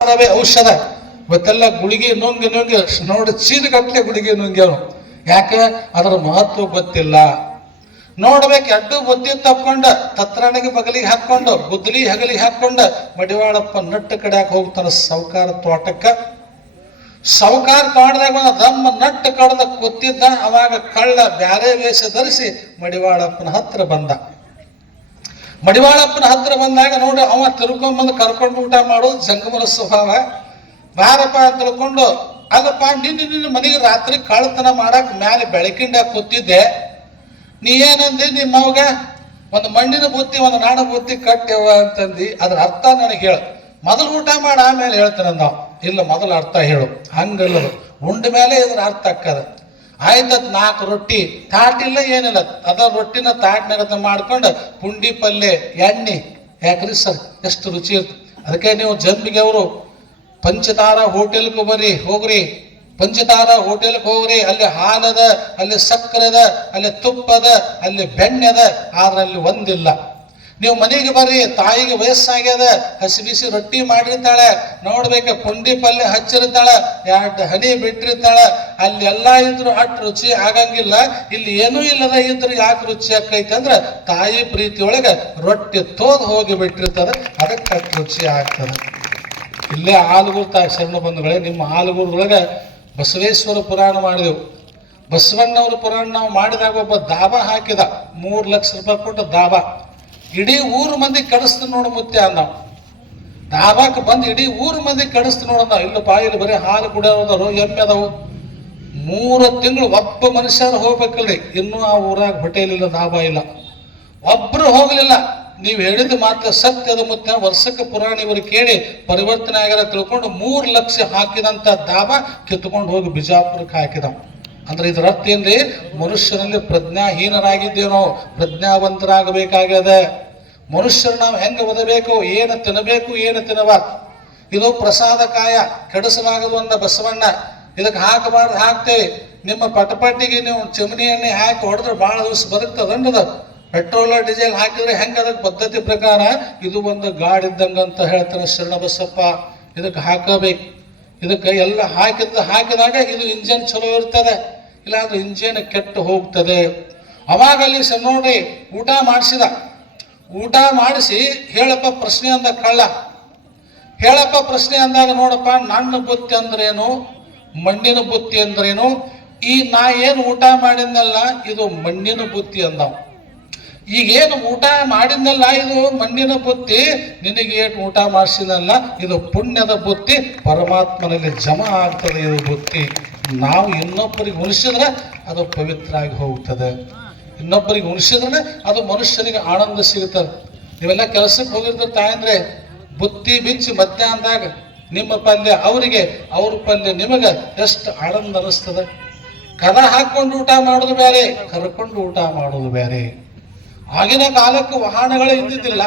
ಔಷಧ ಇವತ್ತೆಲ್ಲ ಗುಳಿಗೆ ನುಂಗಿ ನೋಡಿ ಚೀಲಗಟ್ಟಲೆ ಗುಳಿಗೆ ನುಂಗ್ಯಾವ. ಯಾಕೆ? ಅದರ ಮಹತ್ವ ಗೊತ್ತಿಲ್ಲ. ನೋಡ್ಬೇಕು, ಎಡ್ಡು ಬುದ್ಧಿ ತಪ್ಕೊಂಡ ತತ್ರಾಣಿಗೆ ಬಗಲಿಗೆ ಹಾಕೊಂಡು ಗುದ್ದಲಿ ಹಗಲಿಗೆ ಹಾಕೊಂಡ ಮಡಿವಾಳಪ್ಪ ನಟ್ಟು ಕಡೆಯಾಕ ಹೋಗ್ತಾನ ಸಾವುಕಾರ ತೋಟಕ್ಕ. ಸಾವುಕಾರ ತೋಟದಾಗ ಒಂದು ದಮ್ಮ ನಟ್ಟು ಕಡ್ದ ಕೂತಿದ್ದ. ಅವಾಗ ಕಳ್ಳ ಬ್ಯಾರೆ ವೇಷ ಧರಿಸಿ ಮಡಿವಾಳಪ್ಪನ ಹತ್ರ ಬಂದ. ಮಡಿವಾಳಪ್ಪನ ಹತ್ರ ಬಂದಾಗ ನೋಡಿ ಅವ ತಿರ್ಕೊಂಡ್ಬಂದು ಕರ್ಕೊಂಡು ಊಟ ಮಾಡೋದು ಜಂಗಮರ ಸ್ವಭಾವ. ಬಾರಪ್ಪ ಅಂತ ತಿಳ್ಕೊಂಡು, ಅಲ್ಲಪ್ಪ ನಿನ್ನ ಮನೆಗೆ ರಾತ್ರಿ ಕಳ್ಳತನ ಮಾಡಕ್ ಮ್ಯಾಲೆ ಬೆಳಕಿಂಡ ಕೂತಿದ್ದೆ, ನೀ ಏನಂದಿ? ನಿಮ್ಮ ಮಗ ಒಂದು ಮಣ್ಣಿನ ಬುತ್ತಿ ಒಂದು ನಾಡ ಬುತ್ತಿ ಕಟ್ಟೆವ ಅಂತಂದು. ಅದ್ರ ಅರ್ಥ ನನಗೆ ಹೇಳು, ಮೊದಲು ಊಟ ಮಾಡಿ ಆಮೇಲೆ ಹೇಳ್ತಾನೆ ನಾವು. ಇಲ್ಲ, ಮೊದಲು ಅರ್ಥ ಹೇಳು. ಹಂಗಲ್ಲದು, ಉಂಡ ಮೇಲೆ ಇದ್ರ ಅರ್ಥ ಅಕ್ಕದ. ಆಯ್ತತ್ 4 ರೊಟ್ಟಿ ತಾಟಿಲ್ಲ ಏನಿಲ್ಲ, ಅದ ರೊಟ್ಟಿನ ತಾಟ್ನಾಗ ಮಾಡ್ಕೊಂಡು ಪುಂಡಿ ಪಲ್ಯ ಎಣ್ಣೆ. ಯಾಕ್ರಿ ಸರ್, ಎಷ್ಟು ರುಚಿ ಇರ್ತದೆ. ಅದಕ್ಕೆ ನೀವು ಜಂಬಿಗೆ ಅವರು ಪಂಚತಾರ ಹೋಟೆಲ್ಗೆ ಬರ್ರಿ, ಹೋಗ್ರಿ, ಪಂಚತಾರ ಹೋಟೆಲ್ಗೆ ಹೋಗ್ರಿ. ಅಲ್ಲಿ ಹಾಲದ, ಅಲ್ಲಿ ಸಕ್ಕರೆದ, ಅಲ್ಲಿ ತುಪ್ಪದ, ಅಲ್ಲಿ ಬೆಣ್ಣೆದ, ಆದ್ರೆ ಅಲ್ಲಿ ಒಂದಿಲ್ಲ. ನೀವು ಮನೆಗೆ ಬರ್ರಿ, ತಾಯಿಗೆ ವಯಸ್ಸಾಗ್ಯದ, ಹಸಿ ಬಿಸಿ ರೊಟ್ಟಿ ಮಾಡಿರ್ತಾಳೆ, ನೋಡ್ಬೇಕು ಪುಂಡಿ ಪಲ್ಯ ಹಚ್ಚಿರ್ತಾಳೆ, 2 ಹನಿ ಬಿಟ್ಟಿರ್ತಾಳೆ. ಅಲ್ಲಿ ಎಲ್ಲ ಇದ್ರು ಅಷ್ಟು ರುಚಿ ಆಗಂಗಿಲ್ಲ. ಇಲ್ಲಿ ಏನೂ ಇಲ್ಲದ ಇದ್ರು ಯಾಕೆ ರುಚಿ ಆಕೈತೆ ಅಂದ್ರೆ ತಾಯಿ ಪ್ರೀತಿಯೊಳಗೆ ರೊಟ್ಟಿ ತೋದ್ ಹೋಗಿ ಬಿಟ್ಟಿರ್ತದೆ, ಅದಕ್ಕೆ ಅಷ್ಟು ರುಚಿ ಆಗ್ತದೆ. ಇಲ್ಲೇ ಆಲೂರು ಶರಣ ಬಂಧುಗಳೇ, ನಿಮ್ಮ ಆಲೂರೊಳಗೆ ಬಸವೇಶ್ವರ ಪುರಾಣ ಮಾಡಿದೆವು. ಬಸವಣ್ಣವ್ರ ಪುರಾಣ ನಾವು ಮಾಡಿದಾಗ ಒಬ್ಬ ದಾಬಾ ಹಾಕಿದ, 3 ಲಕ್ಷ ರೂಪಾಯಿ ಕೊಟ್ಟು ದಾಬಾ. ಇಡೀ ಊರು ಮಂದಿ ಕಡಿಸ್ತು ನೋಡು ಮುತ್ತೆ ನಾವು. ದಾಬಾಕ್ಕೆ ಬಂದು ಇಡೀ ಊರು ಮಂದಿ ಕಡಿಸ್ತು ನೋಡ ನಾವು. ಇಲ್ಲಪ್ಪ, ಇಲ್ಲಿ ಬರೀ ಹಾಲು ಕುಡಿಯೋದವರು, ಎಮ್ಮೆ ಅದಾವು. 3 ತಿಂಗಳು ಒಬ್ಬ ಮನುಷ್ಯರು ಹೋಗ್ಬೇಕಲ್ರಿ. ಇನ್ನೂ ಆ ಊರಾಗ ಹೋಟೆಲ್ ಇಲ್ಲ, ದಾಬಾ ಇಲ್ಲ, ಒಬ್ರು ಹೋಗ್ಲಿಲ್ಲ. ನೀವು ಹೇಳಿದ ಮಾತ್ರ ಸತ್ಯದ ಮುತ್ತೆ. ವರ್ಷಕ್ಕೆ ಪುರಾಣ ಇವರು ಕೇಳಿ ಪರಿವರ್ತನೆ ಆಗ್ಯಾರ ತಿಳ್ಕೊಂಡು 3 ಲಕ್ಷ ಹಾಕಿದಂತ ದಾಬಾ ಕಿತ್ಕೊಂಡು ಹೋಗಿ ಬಿಜಾಪುರಕ್ಕೆ ಹಾಕಿದ. ಅಂದ್ರೆ ಇದರ ಅರ್ಥ ಏನ್ರಿ? ಮನುಷ್ಯನಲ್ಲಿ ಪ್ರಜ್ಞಾಹೀನರಾಗಿದ್ದೇವೆ ನಾವು, ಪ್ರಜ್ಞಾವಂತರಾಗಬೇಕಾಗ್ಯದ. ಮನುಷ್ಯರು ನಾವು ಹೆಂಗೆ ಓದಬೇಕು, ಏನು ತಿನ್ನಬೇಕು, ಏನು ತಿನ್ನಬಾರ್ದು. ಇದು ಪ್ರಸಾದ ಕಾಯ, ಕೆಡಿಸಲಾಗದು ಅಂದ ಬಸವಣ್ಣ. ಇದಕ್ಕೆ ಹಾಕಬಾರ್ದು, ಹಾಕ್ತೇವೆ. ನಿಮ್ಮ ಪಟಪಟ್ಟಿಗೆ ನೀವು ಚಿಮಣಿ ಎಣ್ಣೆ ಹಾಕಿ ಹೊಡೆದ್ರೆ ಭಾಳ ದಿವಸ ಬದುಕ್ತದಂಡದ. ಪೆಟ್ರೋಲ್ ಡೀಸೆಲ್ ಹಾಕಿದ್ರೆ ಹೆಂಗೆ ಅದಕ್ಕೆ ಪದ್ಧತಿ ಪ್ರಕಾರ ಇದು ಒಂದು ಗಾಡಿದ್ದಂಗೆ ಅಂತ ಹೇಳ್ತಾನೆ ಶರಣ ಬಸಪ್ಪ. ಇದಕ್ಕೆ ಹಾಕಬೇಕು. ಇದಕ್ಕೆ ಎಲ್ಲ ಹಾಕಿದಾಗ ಇದು ಇಂಜನ್ ಚಲೋ ಇರ್ತದೆ, ಇಲ್ಲಾಂದ್ರೆ ಇಂಜಿನ್ ಕೆಟ್ಟು ಹೋಗ್ತದೆ. ಅವಾಗ ಅಲ್ಲಿ ನೋಡಿ ಊಟ ಮಾಡಿಸಿದ. ಊಟ ಮಾಡಿಸಿ ಹೇಳಪ್ಪ ಪ್ರಶ್ನೆ ಅಂದ ಕಳ್ಳ. ಹೇಳಪ್ಪ ಪ್ರಶ್ನೆ ಅಂದಾಗ, ನೋಡಪ್ಪ ನನ್ನ ಬುತ್ತಿ ಅಂದ್ರೇನು, ಮಣ್ಣಿನ ಬುತ್ತಿ ಅಂದ್ರೇನು? ಈ ನಾ ಏನು ಊಟ ಮಾಡಿದ್ನಲ್ಲ ಇದು ಮಣ್ಣಿನ ಬುತ್ತಿ ಅಂದವ. ಈಗೇನು ಊಟ ಮಾಡಿದ್ನಲ್ಲ ಇದು ಮಣ್ಣಿನ ಬುತ್ತಿ, ನಿನಗೆ ಏನು ಊಟ ಮಾಡಿಸಿದಲ್ಲ ಇದು ಪುಣ್ಯದ ಬುತ್ತಿ, ಪರಮಾತ್ಮನಲ್ಲಿ ಜಮಾ ಆಗ್ತದೆ ಇದು ಬುತ್ತಿ. ನಾವು ಇನ್ನೊಬ್ಬರಿಗೆ ಉಣಿಸಿದ್ರೆ ಅದು ಪವಿತ್ರ ಆಗಿ ಹೋಗ್ತದೆ. ಇನ್ನೊಬ್ಬರಿಗೆ ಉಣಿಸಿದ್ರೆ ಅದು ಮನುಷ್ಯನಿಗೆ ಆನಂದ ಸಿಗುತ್ತದೆ. ನೀವೆಲ್ಲ ಕೆಲಸಕ್ಕೆ ಹೋಗಿರ್ತಾರೆ ತಾಯಂದ್ರೆ, ಬುತ್ತಿ ಬಿಚ್ಚಿ ಮಧ್ಯಾಹ್ನದಾಗ ನಿಮ್ಮ ಪಲ್ಯ ಅವರಿಗೆ, ಅವ್ರ ಪಲ್ಯ ನಿಮಗೆ ಎಷ್ಟು ಆನಂದ ಅನ್ನಿಸ್ತದೆ. ಕದ ಹಾಕೊಂಡು ಊಟ ಮಾಡೋದು ಬೇರೆ, ಕರ್ಕೊಂಡು ಊಟ ಮಾಡೋದು ಬೇರೆ. ಆಗಿನ ಕಾಲಕ್ಕೆ ವಾಹನಗಳೇ ಇದ್ದಿದ್ದಿಲ್ಲ.